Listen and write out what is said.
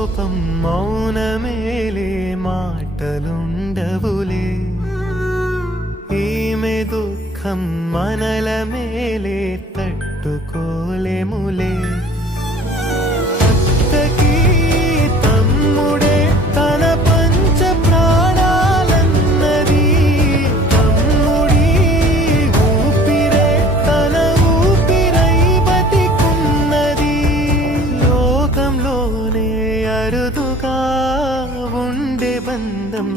కోపం మౌనమేలే మాటలుండవులే ఈమె దుఃఖం మనల మేలే తట్టుకోలేములే భక్తకి తమ్ముడే తన పంచ ప్రాణాలన్నది తమ్ముడి ఊపిరే తన ఊపిరై బతికున్నది లోకంలోనే అరుదుగా ఉండే బంధం